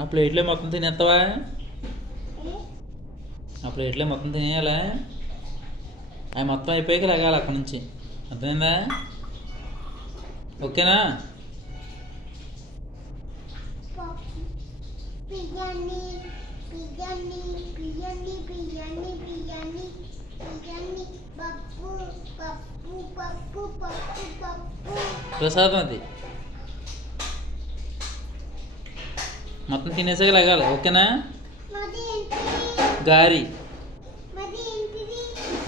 ఆ ప్లేట్లో మొత్తం తినేస్తావా? ఆ ప్లేట్లో మొత్తం తినేయాలా? అవి మొత్తం అయిపోయాక లగాలి అక్కడి నుంచి. అర్థమైందా? ఓకేనా? బిర్యానీ బిర్యానీ బిర్యానీ బిర్యానీ బిర్యానీ బిర్యానీ పప్పు పప్పు పప్పు పప్పు పప్పు ప్రసాదం అది. మొత్తం తినేసాక లగాలి. ఓకేనా? మరి ఏంటిది? గారి మరి ఏంటిది?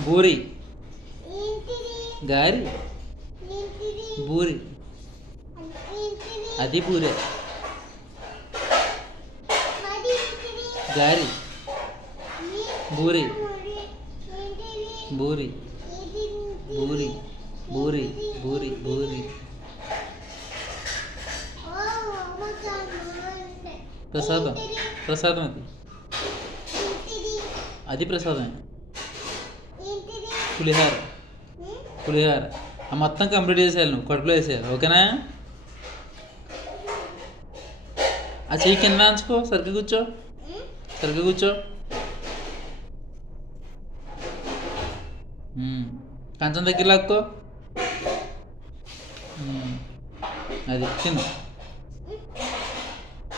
బూరి ఏంటిది? గారి ఏంటిది? బూరి ఏంటిది? అది బూరే. మరి ఏంటిది? గారి బూరి ఏంటిది? బూరి ఏంటిది? బూరి బూరి బూరి బూరి ఓ అమ్మకమ్మ ప్రసాదం. ప్రసాదం అది. ఏంటిది? అది ప్రసాదం. ఏంటిది? పులిహార పులిహార. ఆ మొత్తం కంప్లీట్ చేసేయాలి, నువ్వు కడుపులో వేసేయాలి. ఓకేనా? ఆ చెయ్యి కింద అంచుకో, సరిగ్గా కూర్చో, సరిగ్గా కూర్చో. కంచం దగ్గర లాక్కో. అది తిను.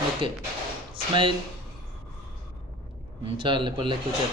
Okay, smile. చాలు, ఇప్పుడు లెక్క కూర్చో.